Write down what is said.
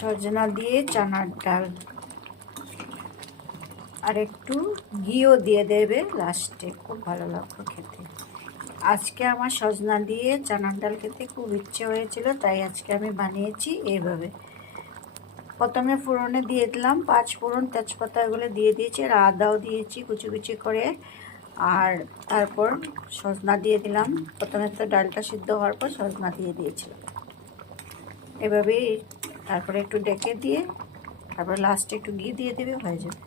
সজনা দিয়ে চানার ডাল, আর একটু ঘিও দিয়ে দেবে লাস্টে, খুব ভালো লাগবে খেতে। আজকে আমার সজনা দিয়ে চানার ডাল খেতে খুব ইচ্ছে হয়েছিল, তাই আজকে আমি বানিয়েছি এইভাবে। প্রথমে ফোড়নে দিয়ে দিলাম 5 ফোড়ন, তেজপাতা এগুলো দিয়ে দিয়েছি, আর আদাও দিয়েছি কুচি কুচি করে। আর তারপর সজনা দিয়ে দিলাম। প্রথমে তো ডালটা সিদ্ধ হওয়ার পর সজনা দিয়ে দিয়েছিলাম এভাবেই। তারপরে একটু ডেকে দিয়ে তারপর লাস্টে একটু ঘি দিয়ে দেবে, হয়ে যাবে।